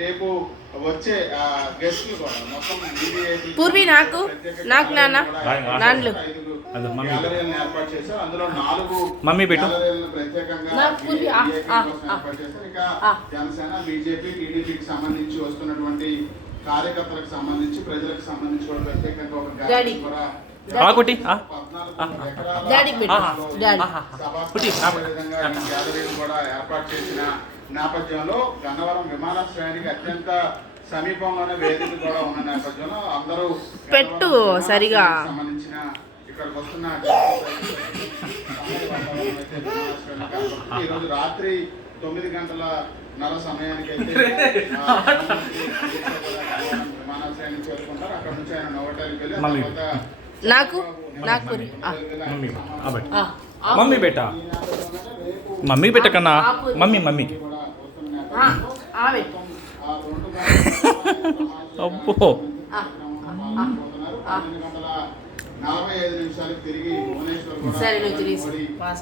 రేపు వచ్చే గెస్టులు కూడా మొత్తం పూర్వి నాకు నాన్న నాన్నలు గ్యాలరీలను ఏర్పాటు చేశారు. అందులో 4 మమ్మీ పెట్టు గ్యాలరీలను ప్రత్యేకంగా ఏర్పాటు చేశారు. ఇక జనసేన, బీజేపీ, టీడీపీకి సంబంధించి వస్తున్నటువంటి కార్యకర్తలకు సంబంధించి, ప్రజలకు సంబంధించి కూడా ప్రత్యేకంగా ఒక గ్యాలరీ కూడా ఏర్పాటు చేసిన నేపథ్యంలో గన్నవరం విమానాశ్రయానికి అత్యంత సమీపంలోనే వేదిక కూడా ఉన్న నేపథ్యంలో అందరూ పెట్టు సరిగా సంబంధించిన ఇక్కడికి వస్తున్న ఈరోజు రాత్రి 9 గంటల సమయానికి అయితే విమానాశ్రయానికి చేరుకుంటారు. అక్కడ నుంచి ఆయన నోవోటల్కి వెళ్ళి నాకు మమ్మీ బేటా మమ్మీ బేట కన్నా మమ్మీకి అబ్బో 45 నిమిషాలకు తిరిగి భువనేశ్వర్ సరే